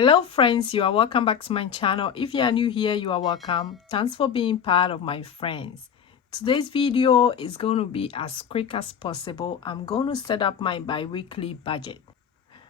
Hello friends, you are welcome back to my channel. If you are new here, you are welcome. Thanks for being part of my friends. Today's video is going to be as quick as possible. I'm going to set up my bi-weekly budget.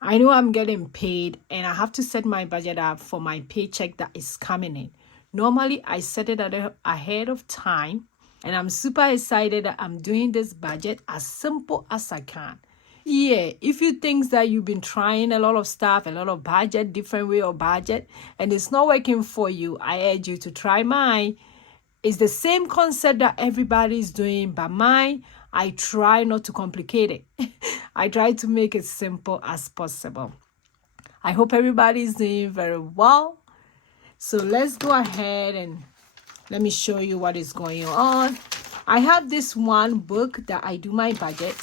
I know I'm getting paid and I have to set my budget up for my paycheck that is coming in. Normally, I set it ahead of time and I'm super excited that I'm doing this budget as simple as I can. Yeah, if you think that you've been trying a lot of stuff, a lot of budget, different way of budget, and it's not working for you, I urge you to try mine. It's the same concept that everybody's doing, but mine, I try not to complicate it. I try to make it simple as possible. I hope everybody's doing very well. So let's go ahead and let me show you what is going on. I have this one book that I do my budget.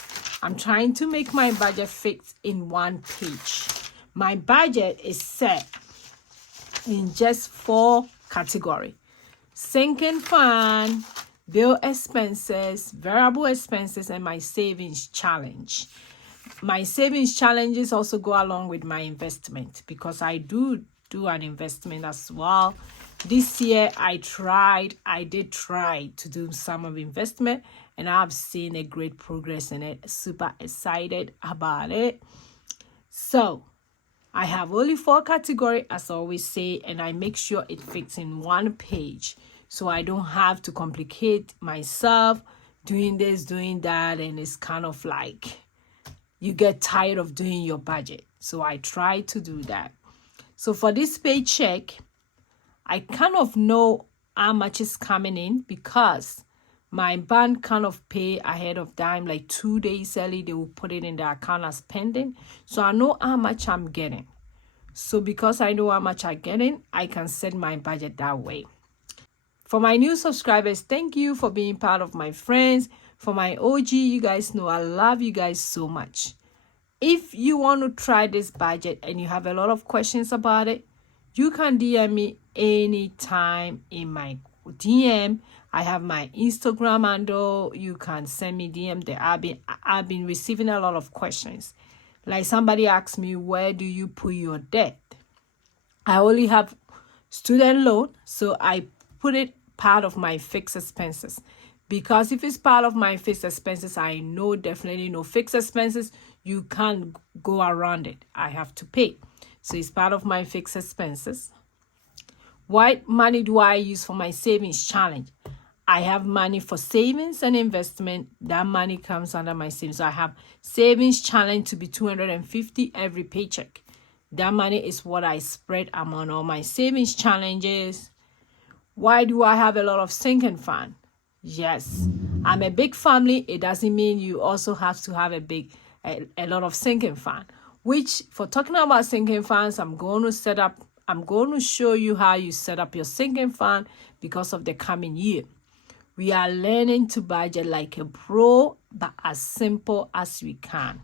I'm trying to make my budget fit in one page. My budget is set in just 4 categories. Sinking fund, bill expenses, variable expenses, and my savings challenge. My savings challenges also go along with my investment because I do an investment as well. This year I did try to do some of investment and I've seen a great progress in it. Super excited about it. So I have only 4 categories, as I always say, and I make sure it fits in one page so I don't have to complicate myself doing this, doing that, and it's kind of like you get tired of doing your budget. So I try to do that. So for this paycheck, I kind of know how much is coming in because my bank kind of pay ahead of time, like 2 days early, they will put it in the account as pending. So I know how much I'm getting. So because I know how much I'm getting, I can set my budget that way. For my new subscribers, thank you for being part of my friends. For my OG, you guys know I love you guys so much. If you want to try this budget and you have a lot of questions about it, you can DM me anytime in my DM. I have my Instagram handle. You can send me DM there. I've been receiving a lot of questions. Like somebody asked me, where do you put your debt? I only have student loan, so I put it part of my fixed expenses. Because if it's part of my fixed expenses, I know definitely no fixed expenses. You can't go around it. I have to pay. So it's part of my fixed expenses. What money do I use for my savings challenge? I have money for savings and investment. That money comes under my savings. So I have savings challenge to be $250 every paycheck. That money is what I spread among all my savings challenges. Why do I have a lot of sinking fund? Yes, I'm a big family. It doesn't mean you also have to have a lot of sinking fund. Which, for talking about sinking funds, I'm going to show you how you set up your sinking fund because of the coming year. We are learning to budget like a pro, but as simple as we can.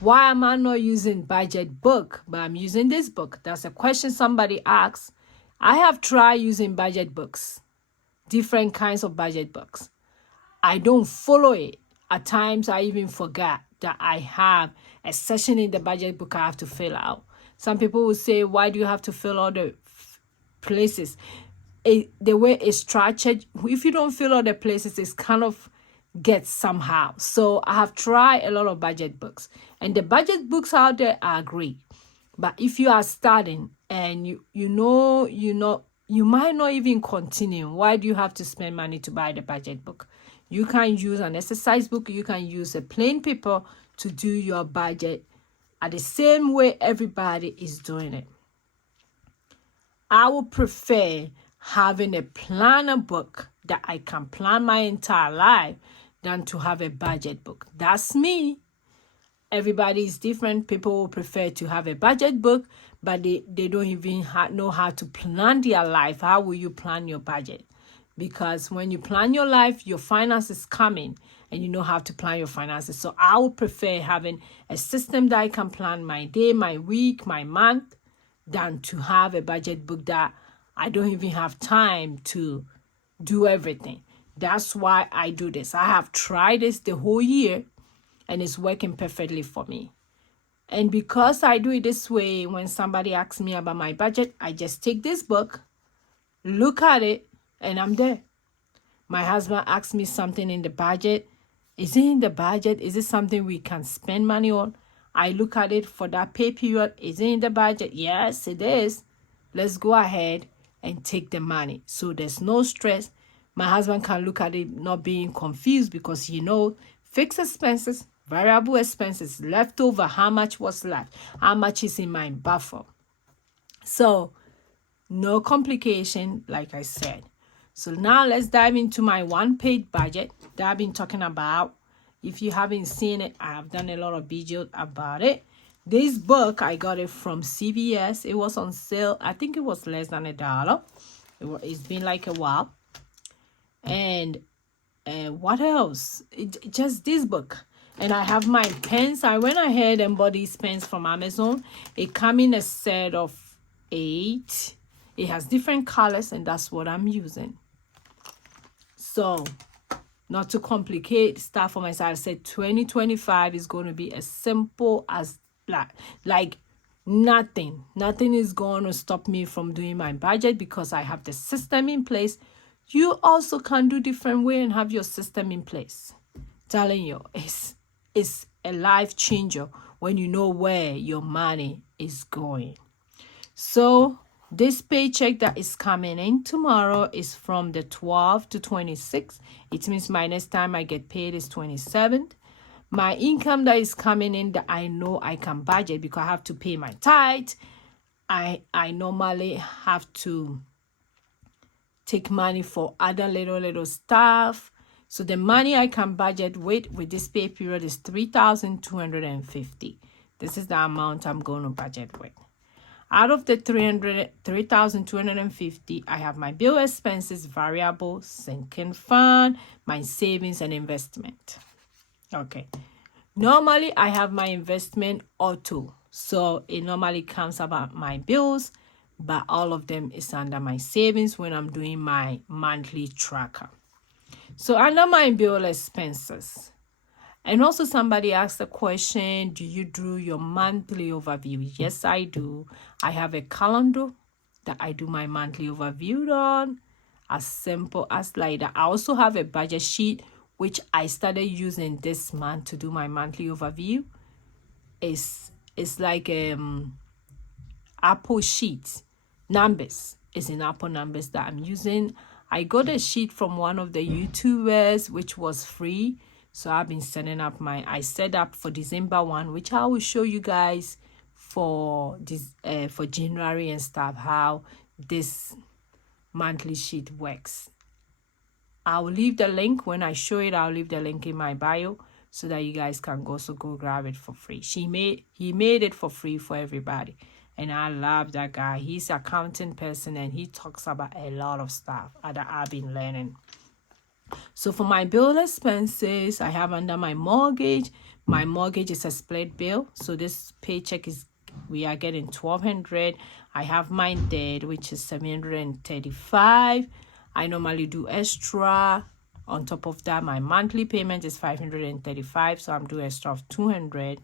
Why am I not using budget book, but I'm using this book? That's a question somebody asked. I have tried using budget books, different kinds of budget books. I don't follow it. At times, I even forgot that I have a section in the budget book I have to fill out. Some people will say, why do you have to fill all the places? The way it's structured, if you don't fill all the places, it's kind of gets somehow. So I have tried a lot of budget books. And the budget books out there are great. But if you are starting and you might not even continue, why do you have to spend money to buy the budget book? You can use an exercise book. You can use a plain paper to do your budget at the same way everybody is doing it. I would prefer having a planner book that I can plan my entire life than to have a budget book. That's me. Everybody is different. People will prefer to have a budget book, but they don't even know how to plan their life. How will you plan your budget? Because when you plan your life, your finances come in and you know how to plan your finances. So I would prefer having a system that I can plan my day, my week, my month, than to have a budget book that I don't even have time to do everything. That's why I do this. I have tried this the whole year and it's working perfectly for me. And because I do it this way, when somebody asks me about my budget, I just take this book, look at it, and I'm there. My husband asks me something in the budget. Is it in the budget? Is it something we can spend money on? I look at it for that pay period. Is it in the budget? Yes, it is. Let's go ahead and take the money. So there's no stress. My husband can look at it not being confused because he knows fixed expenses, variable expenses, leftover, how much was left, how much is in my buffer. So no complication, like I said. So now let's dive into my one-page budget that I've been talking about. If you haven't seen it, I have done a lot of videos about it. This book, I got it from CVS. It was on sale. I think it was less than $1. It's been like a while. And what else? Just this book. And I have my pens. I went ahead and bought these pens from Amazon. It comes in a set of 8. It has different colors, and that's what I'm using. So, not to complicate stuff for myself, I said 2025 is going to be as simple as like nothing. Nothing is going to stop me from doing my budget because I have the system in place. You also can do different way and have your system in place. Telling you, it's a life changer when you know where your money is going. So this paycheck that is coming in tomorrow is from the 12th to 26th. It means my next time I get paid is 27th. My income that is coming in that I know I can budget because I have to pay my tithe. I normally have to take money for other little stuff. So the money I can budget with this pay period is $3,250. This is the amount I'm going to budget with. Out of the $3,250, I have my bill expenses, variable, sinking fund, my savings, and investment. Okay. Normally, I have my investment auto. So it normally counts about my bills, but all of them is under my savings when I'm doing my monthly tracker. So under my bill expenses, and also somebody asked a question, do you do your monthly overview? Yes, I do. I have a calendar that I do my monthly overview on, as simple as like that. I also have a budget sheet, which I started using this month to do my monthly overview. It's like Apple sheets, numbers. It's in Apple numbers that I'm using. I got a sheet from one of the YouTubers, which was free. So I've been setting up I set up for December 1, which I will show you guys for this for January and stuff, how this monthly sheet works. I will leave the link when I show it. I'll leave the link in my bio so that you guys can also go grab it for free. He made it for free for everybody. And I love that guy. He's an accounting person and he talks about a lot of stuff that I've been learning. So for my bill expenses, I have under my mortgage. My mortgage is a split bill. So this paycheck we are getting $1,200. I have my debt, which is $735. I normally do extra. On top of that, my monthly payment is $535. So I'm doing extra of $200.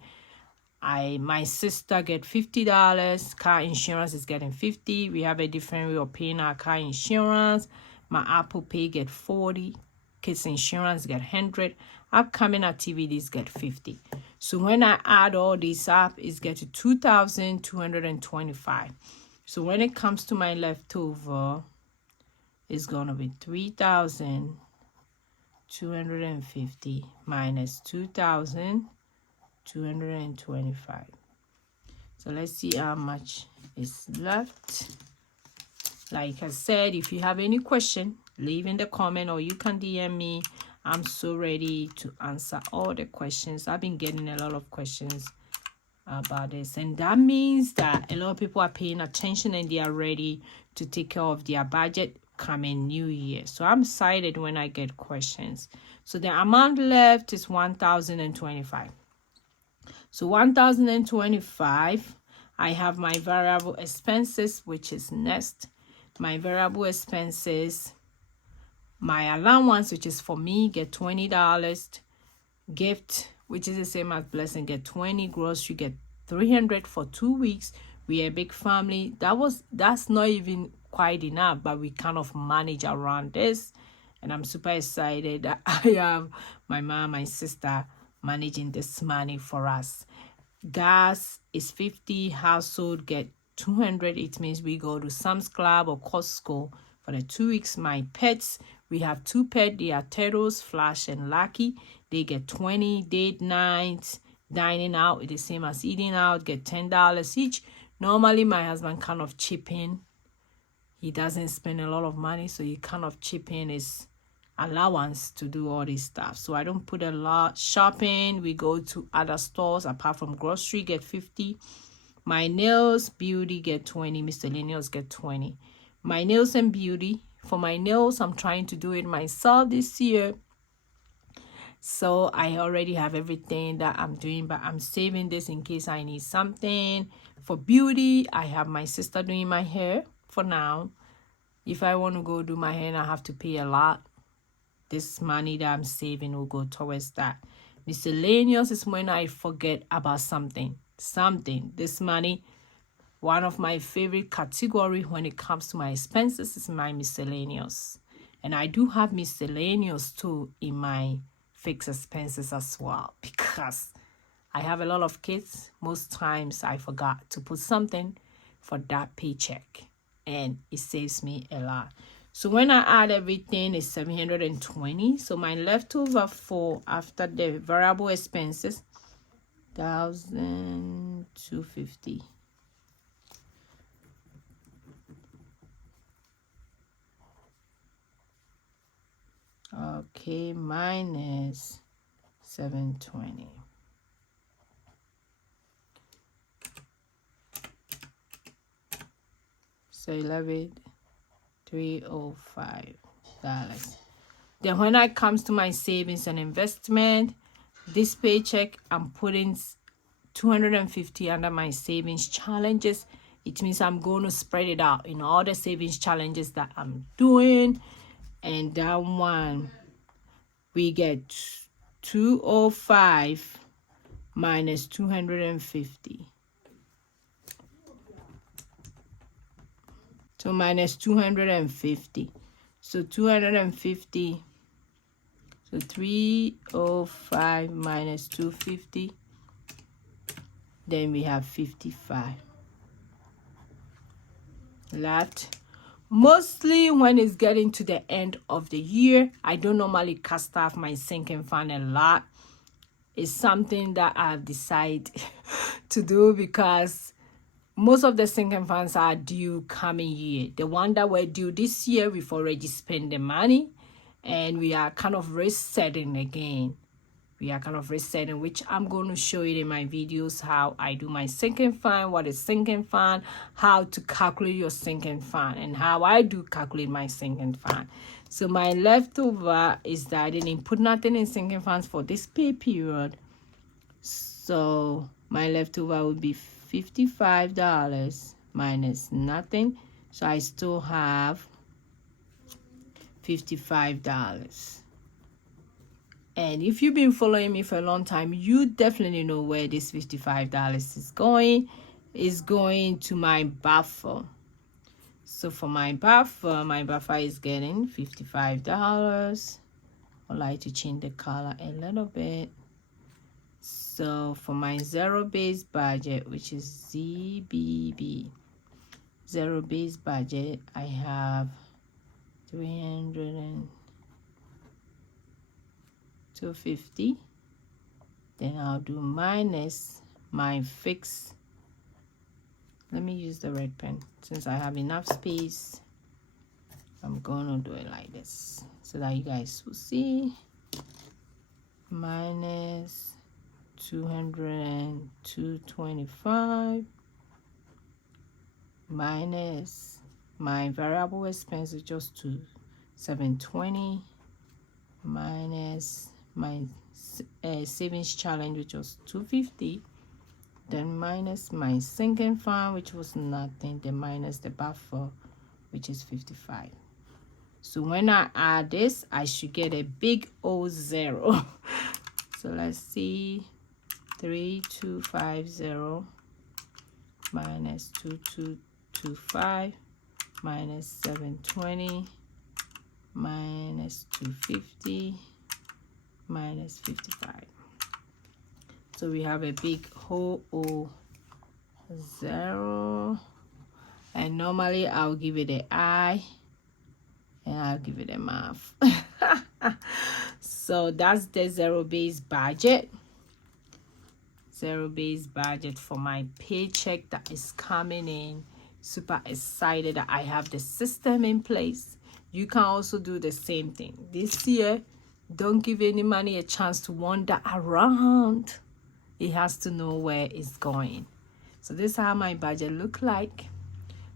My sister get $50. Car insurance is getting $50. We have a different way of paying our car insurance. My Apple Pay get $40. Kids insurance get $100. Upcoming activities get $50. So when I add all these up, it's get to $2,225. So when it comes to my leftover, it's gonna be $3,250 minus $2,225. So let's see how much is left. Like I said, if you have any question, leave in the comment or you can DM me. I'm so ready to answer all the questions. I've been getting a lot of questions about this, and that means that a lot of people are paying attention and they are ready to take care of their budget coming new year. So I'm excited when I get questions. So the amount left is $1,025. So $1,025. I have my variable expenses, which is next. My variable expenses, my allowance, which is for me, get $20. Gift, which is the same as blessing, get $20. Grocery, get 300 for 2 weeks. We're a big family. That's not even quite enough, but we kind of manage around this. And I'm super excited that I have my mom, my sister managing this money for us. Gas is 50, household get 200. It means we go to Sam's Club or Costco for the 2 weeks. My pets, we have 2 pets. They are Turtles, Flash and Lucky. They get 20. Date nights, dining out is the same as eating out, get $10 each. Normally my husband kind of chip in. He doesn't spend a lot of money, so he kind of chip in his allowance to do all this stuff. So I don't put a lot. Shopping, we go to other stores apart from grocery, get 50. My nails, beauty get 20. Miscellaneous get 20. My nails and beauty, for my nails, I'm trying to do it myself this year. So I already have everything that I'm doing, but I'm saving this in case I need something. For beauty, I have my sister doing my hair for now. If I want to go do my hair and I have to pay a lot, this money that I'm saving will go towards that. Miscellaneous is when I forget about something. This money, one of my favorite category when it comes to my expenses is my miscellaneous. And I do have miscellaneous too in my fixed expenses as well, because I have a lot of kids. Most times I forgot to put something for that paycheck, and it saves me a lot. So when I add everything, it's 720. So my leftover for after the variable expenses, 1,250. Okay, minus 720. So $11,305. Then when it comes to my savings and investment, this paycheck, I'm putting 250 under my savings challenges. It means I'm going to spread it out in all the savings challenges that I'm doing. And that one, we get 205 minus 250. So minus 250. So 250. So 305 minus 250. Then we have 55. Left. Mostly when it's getting to the end of the year, I don't normally cast off my sinking fund a lot. It's something that I've decided to do because most of the sinking funds are due coming year. The one that were due this year, we've already spent the money, and we are kind of resetting again. Which I'm going to show you in my videos how I do my sinking fund, what is sinking fund, how to calculate your sinking fund, and how I do calculate my sinking fund. So my leftover is that I didn't put nothing in sinking funds for this pay period. So my leftover would be $55 minus nothing. So I still have $55. And if you've been following me for a long time, you definitely know where this $55 is going. It's going to my buffer. So for my buffer is getting $55. I'd like to change the color a little bit. So for my zero-based budget, which is ZBB, zero-based budget, I have 250. Then I'll do minus my fix. Let me use the red pen since I have enough space. I'm gonna do it like this so that you guys will see. Minus 225 minus my variable expenses, just to 720, minus my savings challenge, which was 250, then minus my sinking fund, which was nothing, then minus the buffer, which is 55. So when I add this, I should get a big O zero. So let's see, 3250 minus 2225 minus 720 minus 250 minus 55. So we have a big whole O 0, and normally I'll give it an I and I'll give it a math. So that's the zero-based budget. Zero-based budget for my paycheck that is coming in. Super excited that I have the system in place. You can also do the same thing this year. Don't give any money a chance to wander around. It has to know where it's going. So this is how my budget look like.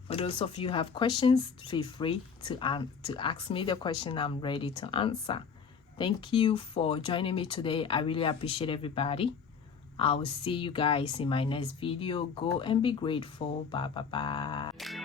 For those of you who have questions, feel free to ask me the question. I'm ready to answer. Thank you for joining me today. I really appreciate everybody. I will see you guys in my next video. Go and be grateful. Bye bye bye.